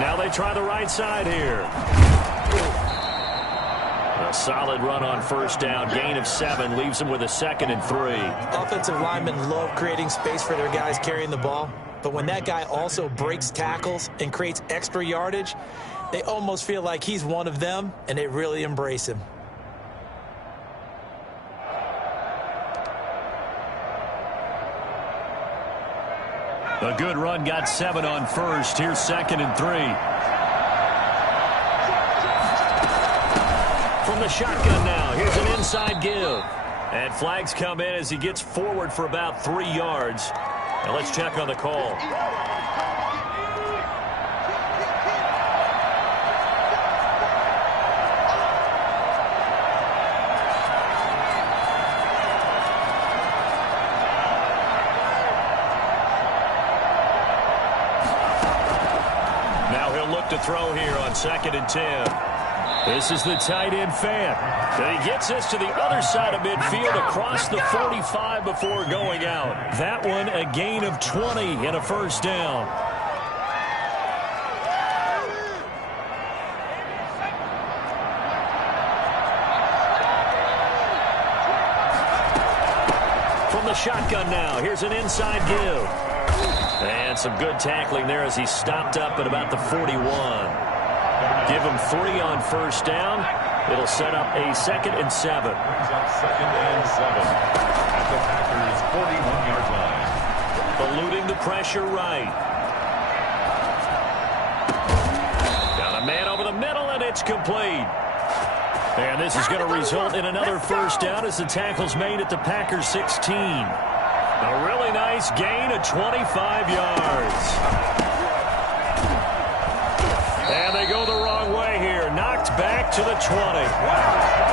Now they try the right side here. A solid run on first down. Gain of 7 leaves them with a 2nd and 3. Offensive linemen love creating space for their guys carrying the ball. But when that guy also breaks tackles and creates extra yardage, they almost feel like he's one of them, and they really embrace him. A good run got 7 on first. Here's 2nd and 3. From the shotgun now, here's an inside give. And flags come in as he gets forward for about 3 yards. Now let's check on the call. Now he'll look to throw here on 2nd and 10. This is the tight end fan. And he gets this to the other side of midfield across the 45 before going out. That one a gain of 20 and a first down. From the shotgun now, here's an inside give. And some good tackling there as he stopped up at about the 41. Give him 3 on first down. It'll set up a 2nd and 7. 2nd and 7 at the Packers' 41-yard line. Eluding the pressure right. Got a man over the middle, and it's complete. And this is going to result in another first down as the tackle's made at the Packers' 16. A really nice gain of 25 yards. And they go the wrong way here. Knocked back to the 20.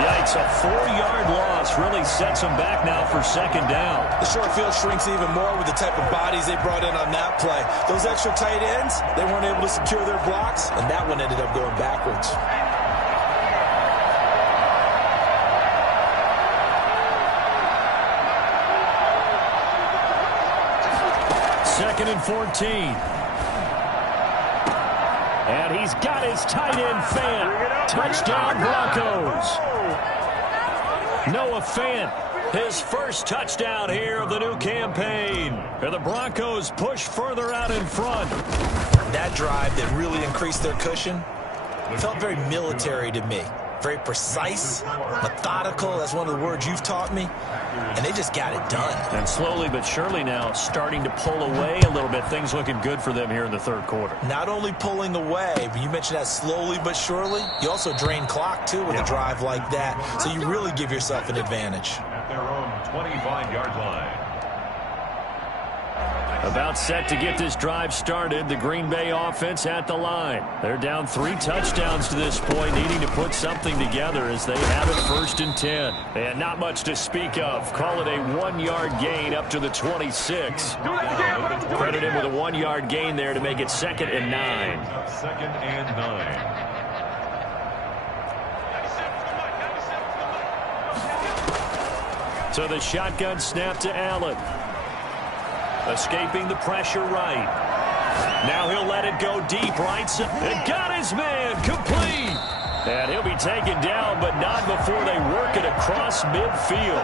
Yikes, a 4-yard loss really sets them back now for 2nd down. The short field shrinks even more with the type of bodies they brought in on that play. Those extra tight ends, they weren't able to secure their blocks, and that one ended up going backwards. Second and 14. And he's got his tight end Fant. Touchdown Broncos. Noah Fant, his first touchdown here of the new campaign. And the Broncos push further out in front. That drive that really increased their cushion felt very military to me. Very precise, methodical. That's one of the words you've taught me. And they just got it done. And slowly but surely now starting to pull away a little bit. Things looking good for them here in the 3rd quarter. Not only pulling away, but you mentioned that slowly but surely. You also drain clock, too, with a drive like that. So you really give yourself an advantage. At their own 25-yard line. About set to get this drive started, the Green Bay offense at the line. They're down 3 touchdowns to this point, needing to put something together as they have it 1st and 10. And not much to speak of. Call it a 1-yard gain up to the 26. Credit him with a 1-yard gain there to make it 2nd and 9. 2nd and 9. So the shotgun snap to Allen. Escaping the pressure right. Now he'll let it go deep right. And got his man complete. And he'll be taken down, but not before they work it across midfield.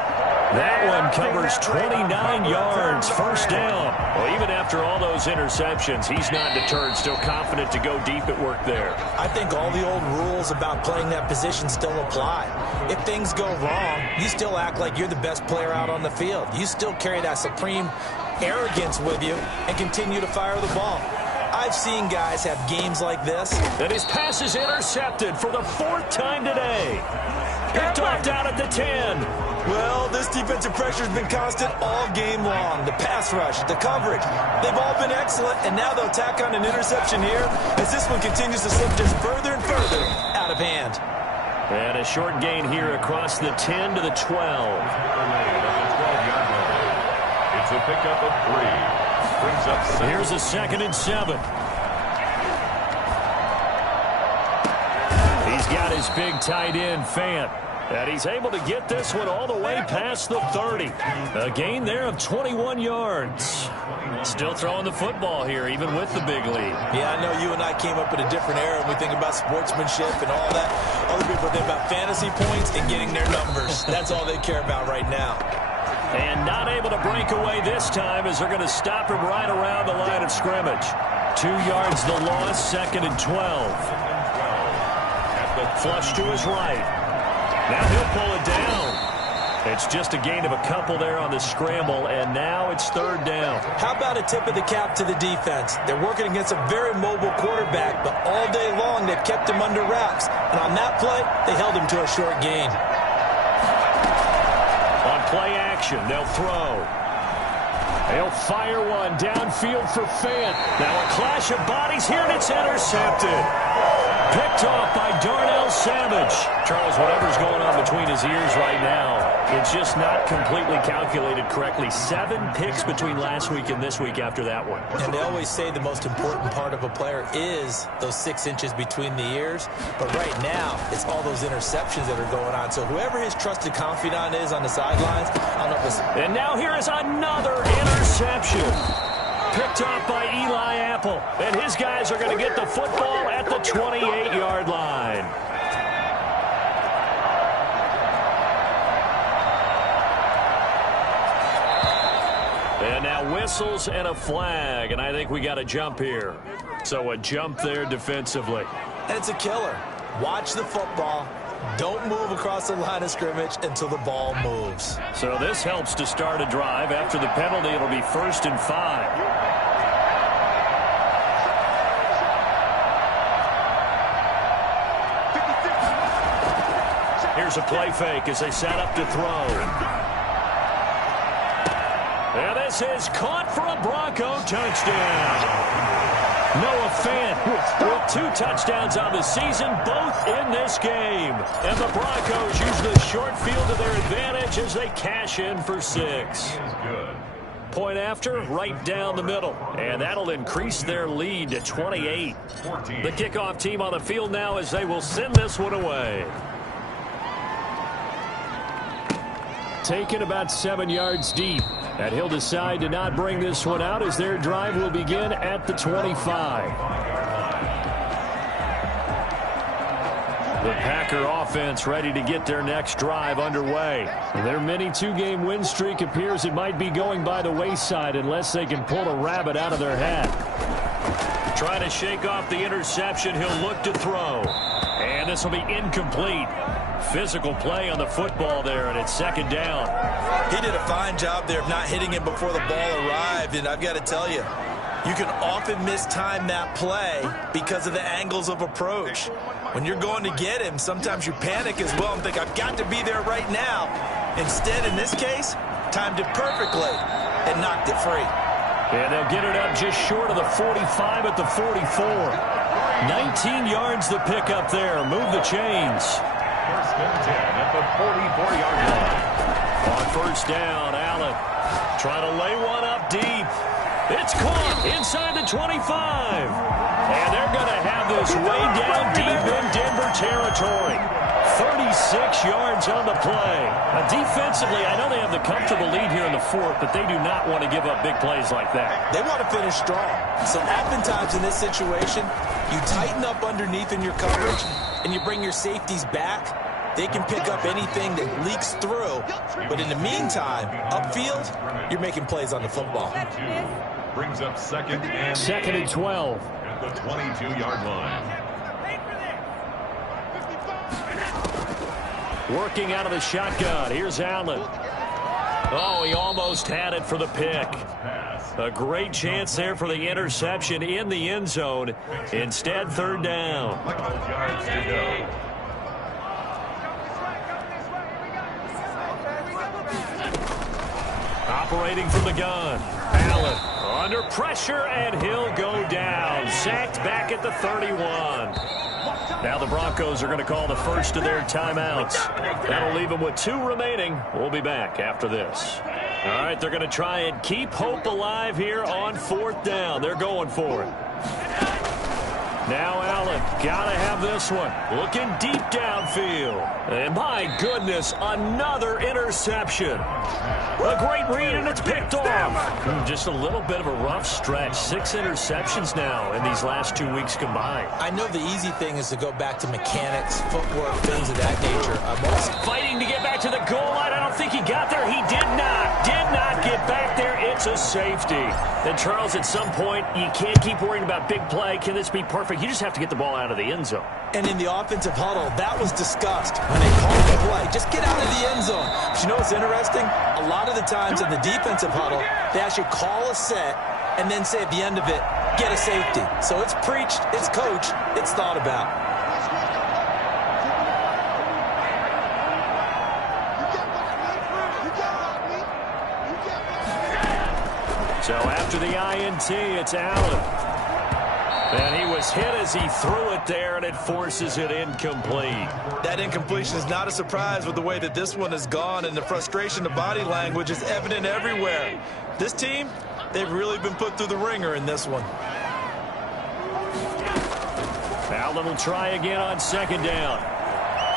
That one covers 29 yards. First down. Well, even after all those interceptions, he's not deterred. Still confident to go deep at work there. I think all the old rules about playing that position still apply. If things go wrong, you still act like you're the best player out on the field. You still carry that supreme arrogance with you and continue to fire the ball. I've seen guys have games like this. And his pass is intercepted for the 4th time today. Picked off down at the 10. Well, this defensive pressure has been constant all game long. The pass rush, the coverage, they've all been excellent, and now they'll tack on an interception here as this one continues to slip just further and further out of hand. And a short gain here across the 10 to the 12. It's a pickup of 3. Brings up 7. Here's a 2nd and 7. He's got his big tight end, Fant. And he's able to get this one all the way past the 30. A gain there of 21 yards. Still throwing the football here, even with the big lead. Yeah, I know you and I came up in a different era, and we think about sportsmanship and all that. Other people think about fantasy points and getting their numbers. That's all they care about right now. And not able to break away this time as they're going to stop him right around the line of scrimmage. 2 yards the loss, 2nd and 12. Flush to his right. Now he'll pull it down. It's just a gain of a couple there on the scramble, and now it's 3rd down. How about a tip of the cap to the defense? They're working against a very mobile quarterback, but all day long they've kept him under wraps. And on that play, they held him to a short gain. On play action, they'll throw. He'll fire one downfield for Fant. Now a clash of bodies here, and it's intercepted. Picked off by Darnell Savage. Charles, whatever's going on between his ears right now, it's just not completely calculated correctly. 7 picks between last week and this week after that one. And they always say the most important part of a player is those 6 inches between the ears. But right now, it's all those interceptions that are going on. So whoever his trusted confidant is on the sidelines, I don't know if it's... And now here is another interception. Picked off by Eli Apple. And his guys are going to get the football at the 28-yard line. And now whistles and a flag. And I think we got a jump here. So a jump there defensively. And it's a killer. Watch the football. Don't move across the line of scrimmage until the ball moves. So this helps to start a drive. After the penalty, it'll be 1st and 5. Here's a play fake as they set up to throw. And this is caught for a Bronco touchdown. Noah Fant with 2 touchdowns on the season, both in this game. And the Broncos use the short field to their advantage as they cash in for 6. Point after, right down the middle. And that'll increase their lead to 28. The kickoff team on the field now as they will send this one away. Taken about 7 yards deep. And he'll decide to not bring this one out as their drive will begin at the 25. The Packer offense ready to get their next drive underway. Their mini 2-game win streak appears it might be going by the wayside unless they can pull a rabbit out of their hat. Trying to shake off the interception, he'll look to throw. And this will be incomplete. Physical play on the football there, and it's 2nd down. He did a fine job there of not hitting him before the ball arrived, and I've got to tell you, you can often mistime that play because of the angles of approach. When you're going to get him, sometimes you panic as well and think, I've got to be there right now. Instead, in this case, timed it perfectly and knocked it free. And they'll get it up just short of the 45 at the 44. 19 yards the pick up there. Move the chains. 1st and 10 at the 44-yard line. On 1st down, Allen trying to lay one up deep. It's caught inside the 25. And they're going to have this way down deep in Denver territory. 36 yards on the play. Defensively, I know they have the comfortable lead here in the 4th, but they do not want to give up big plays like that. They want to finish strong. So oftentimes in this situation, you tighten up underneath in your coverage, and you bring your safeties back. They can pick up anything that leaks through. But in the meantime, upfield, you're making plays on the football. Brings up 2nd and 2nd and 12. At the 22-yard line. Working out of the shotgun. Here's Allen. Oh, he almost had it for the pick. A great chance there for the interception in the end zone. Instead, 3rd down. 12 yards to go. Operating from the gun. Allen under pressure, and he'll go down. Sacked back at the 31. Now the Broncos are going to call the first of their timeouts. That'll leave them with 2 remaining. We'll be back after this. All right, they're going to try and keep hope alive here on 4th down. They're going for it. Now Allen, gotta have this one. Looking deep downfield. And my goodness, another interception. A great read, and it's picked off. Just a little bit of a rough stretch. 6 interceptions now in these last 2 weeks combined. I know the easy thing is to go back to mechanics, footwork, things of that nature. Fighting to get back to the goal line. I don't think he got there. He did not get back there. It's a safety. And Charles, at some point, you can't keep worrying about big play. Can this be perfect? You just have to get the ball out of the end zone. And in the offensive huddle, that was discussed when they called the play. Just get out of the end zone. But you know what's interesting? A lot of the times in the defensive huddle, they actually call a set and then say at the end of it, get a safety. So it's preached, it's coached, it's thought about. So after the INT, it's Allen. And he was hit as he threw it there, and it forces it incomplete. That incompletion is not a surprise with the way that this one has gone, and the frustration, the body language is evident everywhere. This team, they've really been put through the ringer in this one. Allen will try again on second down.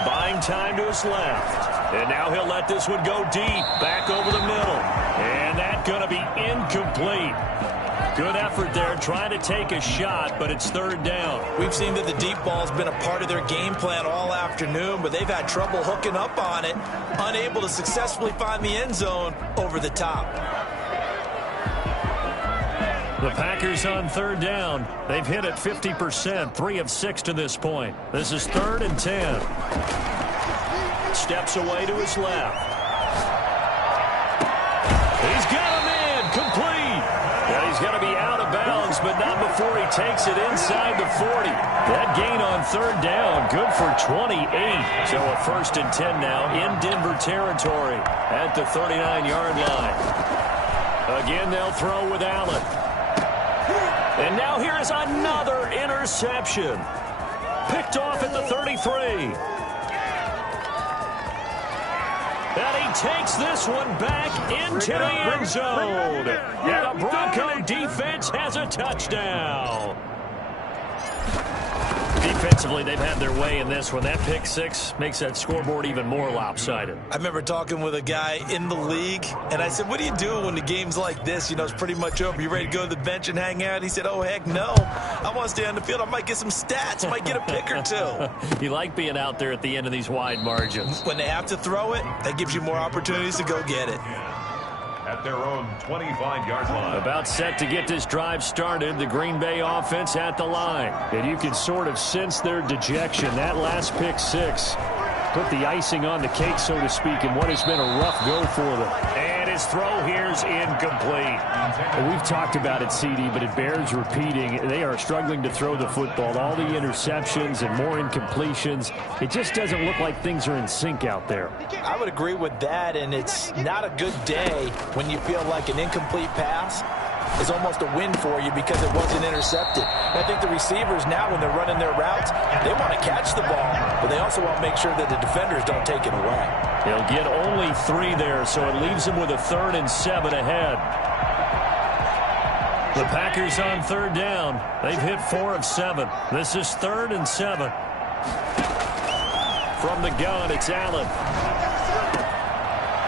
Buying time to his left. And now he'll let this one go deep, back over the middle. And that's going to be incomplete. Good effort there, trying to take a shot, but it's third down. We've seen that the deep ball's been a part of their game plan all afternoon, but they've had trouble hooking up on it, unable to successfully find the end zone over the top. The Packers on third down. They've hit it 50%, 3 of 6 to this point. This is 3rd and 10. Steps away to his left. He's got him in, complete. And he's going to be out of bounds, but not before he takes it inside the 40. That gain on third down, good for 28. So a 1st and 10 now in Denver territory at the 39-yard line. Again, they'll throw with Allen. And now here is another interception. Picked off at the 33. And he takes this one back into the end zone. And the Bronco defense has a touchdown. Defensively, they've had their way in this one. That pick six makes that scoreboard even more lopsided. I remember talking with a guy in the league, and I said, what do you do when the game's like this? You know, it's pretty much over. You ready to go to the bench and hang out? He said, oh, heck no. I want to stay on the field. I might get some stats. I might get a pick or two. You like being out there at the end of these wide margins. When they have to throw it, that gives you more opportunities to go get it. At their own 25-yard line. About set to get this drive started, the Green Bay offense at the line. And you can sort of sense their dejection. That last pick six put the icing on the cake, so to speak, in what has been a rough go for them. And his throw here is incomplete. And we've talked about it, CD, but it bears repeating. They are struggling to throw the football. All the interceptions and more incompletions. It just doesn't look like things are in sync out there. I would agree with that, and it's not a good day when you feel like an incomplete pass is almost a win for you because it wasn't intercepted. And I think the receivers now, when they're running their routes, they want to catch the ball, but they also want to make sure that the defenders don't take it away. They'll get only 3 there, so it leaves them with a 3rd and 7 ahead. The Packers on third down. They've hit 4 of 7. This is 3rd and 7. From the gun, it's Allen.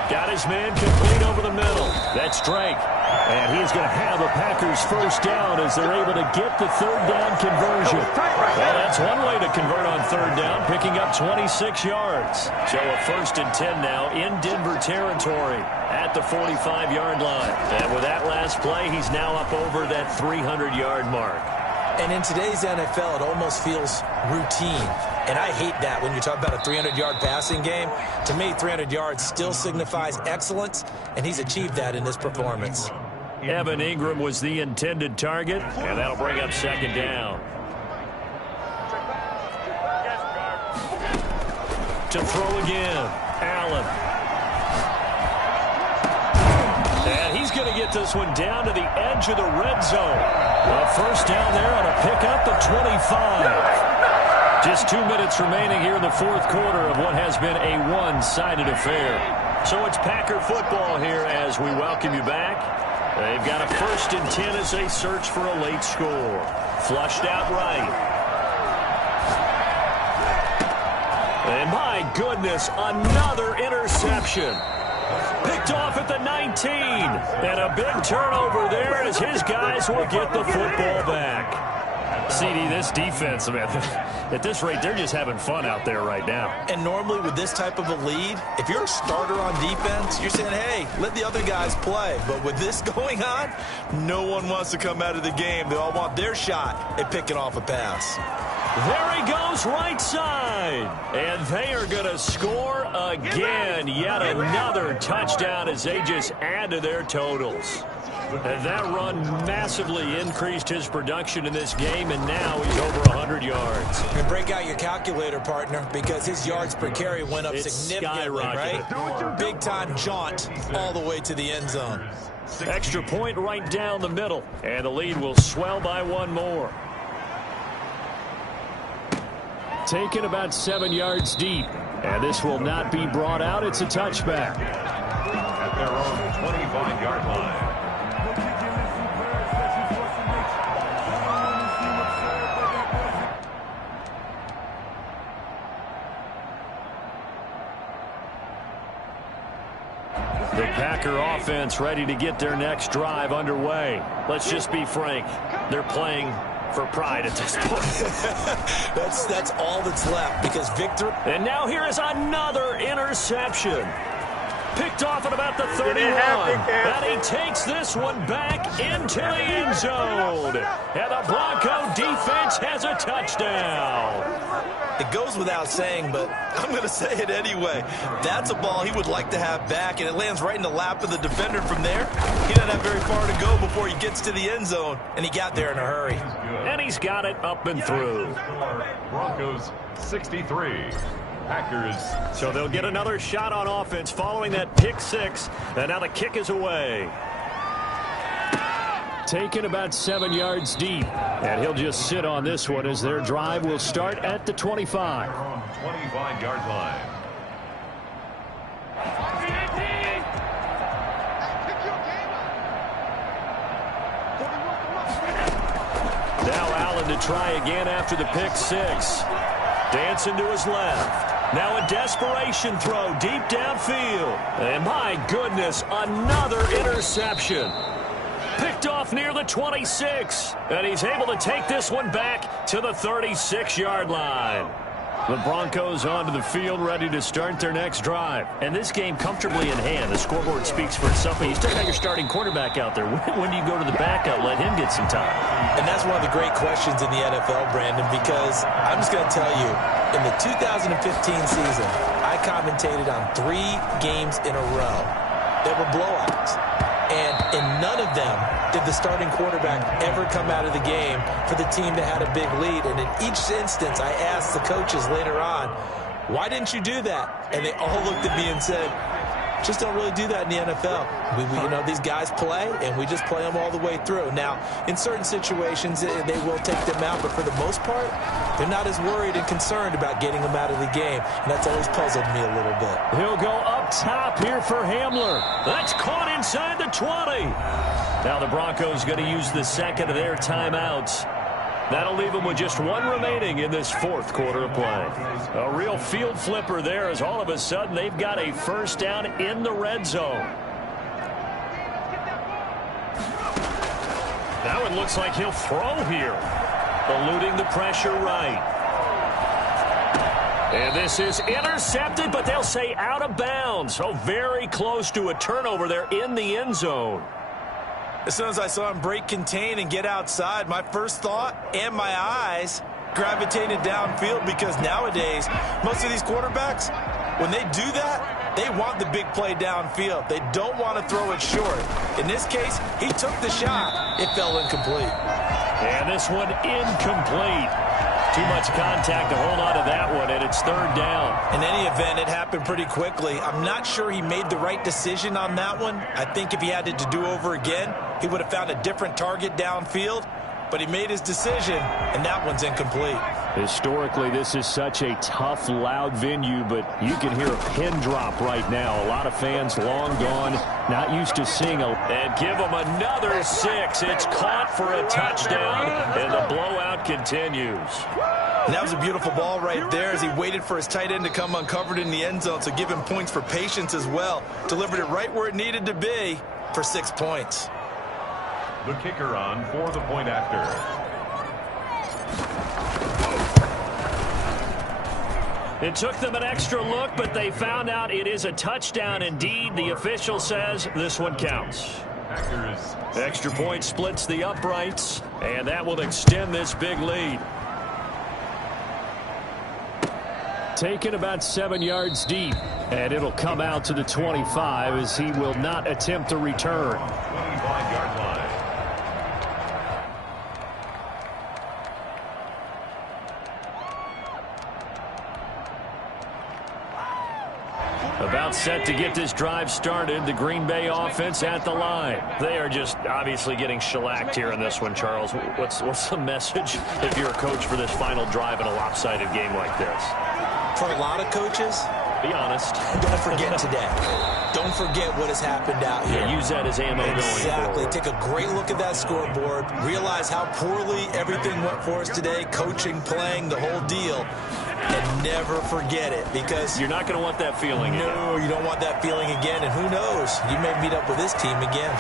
Got his man complete over the middle. That's Drake. And he's going to have a Packers first down as they're able to get the third down conversion. Well, that's one way to convert on third down, picking up 26 yards. So a 1st and 10 now in Denver territory at the 45-yard line. And with that last play, he's now up over that 300-yard mark. And in today's NFL, it almost feels routine. And I hate that when you talk about a 300-yard passing game. To me, 300 yards still signifies excellence, and he's achieved that in this performance. Evan Ingram was the intended target, and that'll bring up 2nd down. To throw again, Allen. And he's going to get this one down to the edge of the red zone. A first down there on a pickup of 25. Just 2 minutes remaining here in the 4th quarter of what has been a one-sided affair. So it's Packer football here as we welcome you back. They've got a 1st and 10 as they search for a late score. Flushed out right. And my goodness, another interception. Picked off at the 19. And a big turnover there as his guys will get the football back. CD, this defense, man, at this rate, they're just having fun out there right now. And normally with this type of a lead, if you're a starter on defense, you're saying, hey, let the other guys play. But with this going on, no one wants to come out of the game. They all want their shot at picking off a pass. There he goes right side. And they are going to score again. Yet another touchdown as they just add to their totals. And that run massively increased his production in this game, and now he's over 100 yards. And break out your calculator, partner, because his yards per carry went up significantly, right? Big-time jaunt all the way to the end zone. Extra point right down the middle, and the lead will swell by one more. Taken about 7 yards deep, and this will not be brought out. It's a touchback. At their own 25-yard line. The Packer offense ready to get their next drive underway. Let's just be frank. They're playing for pride at this point. That's all that's left because victory. And now here is another interception. Picked off at about the 31. And he takes this one back into the end zone. And the Bronco defense has a touchdown. It goes without saying, but I'm going to say it anyway. That's a ball he would like to have back, and it lands right in the lap of the defender from there. He doesn't have very far to go before he gets to the end zone, and he got there in a hurry. And he's got it up and through. Broncos 63. Packers. So they'll get another shot on offense following that pick six, and now the kick is away. Taken about 7 yards deep, and he'll just sit on this one as their drive will start at the 25. 25-yard line. Now Allen to try again after the pick six. Dancing to his left. Now a desperation throw deep downfield. And my goodness, another interception. Picked off near the 26. And he's able to take this one back to the 36-yard line. The Broncos onto the field, ready to start their next drive. And this game comfortably in hand. The scoreboard speaks for itself, but you still got your starting quarterback out there. When do you go to the backup, let him get some time? And that's one of the great questions in the NFL, Brandon, because I'm just going to tell you, in the 2015 season, I commentated on 3 games in a row that were blowouts. And in none of them did the starting quarterback ever come out of the game for the team that had a big lead. And in each instance, I asked the coaches later on, why didn't you do that? And they all looked at me and said, just don't really do that in the NFL. You know, these guys play, and we just play them all the way through. Now, in certain situations, they will take them out, but for the most part, they're not as worried and concerned about getting them out of the game, and that's always puzzled me a little bit. He'll go up top here for Hamler. That's caught inside the 20. Now the Broncos going to use the second of their timeouts. That'll leave them with just one remaining in this fourth quarter of play. A real field flipper there as all of a sudden they've got a first down in the red zone. Now it looks like he'll throw here. Eluding the pressure right. And this is intercepted, but they'll say out of bounds. So very close to a turnover there in the end zone. As soon as I saw him break contain and get outside, my first thought and my eyes gravitated downfield because nowadays, most of these quarterbacks, when they do that, they want the big play downfield. They don't want to throw it short. In this case, he took the shot. It fell incomplete. And this one incomplete. Too much contact to hold on to that one, and it's third down. In any event, it happened pretty quickly. I'm not sure he made the right decision on that one. I think if he had it to do over again, he would have found a different target downfield. But he made his decision, and that one's incomplete. Historically, this is such a tough, loud venue, but you can hear a pin drop right now. A lot of fans long gone, not used to seeing a... And give them another 6. It's caught for a touchdown, and the blowout continues. And that was a beautiful ball right there as he waited for his tight end to come uncovered in the end zone, so give him points for patience as well. Delivered it right where it needed to be for 6 points. The kicker on for the point after. It took them an extra look, but they found out it is a touchdown indeed. The official says this one counts. Packers. Extra point splits the uprights, and that will extend this big lead. Taken about 7 yards deep, and it'll come out to the 25 as he will not attempt to return. 25-yard line. About set to get this drive started. The Green Bay offense at the line. They are just obviously getting shellacked here in this one, Charles. What's the message if you're a coach for this final drive in a lopsided game like this? For a lot of coaches, be honest. Don't forget today. Don't forget what has happened out here. Yeah, use that as ammo going forward. Exactly. Take a great look at that scoreboard. Realize how poorly everything went for us today. Coaching, playing, the whole deal. And never forget it, because you're not going to want that feeling again. No, you don't want that feeling again. And who knows? You may meet up with this team again.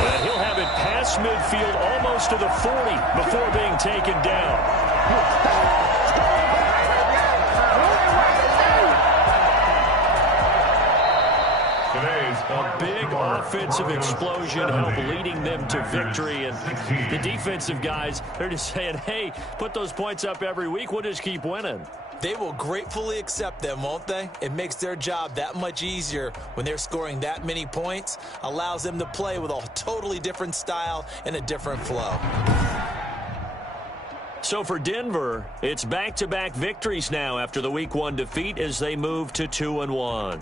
And he'll have it past midfield almost to the 40 before being taken down. A big offensive explosion helped leading them to victory. And the defensive guys, they're just saying, hey, put those points up every week. We'll just keep winning. They will gratefully accept them, won't they? It makes their job that much easier when they're scoring that many points. Allows them to play with a totally different style and a different flow. So for Denver, it's back-to-back victories now after the Week 1 defeat as they move to 2-1.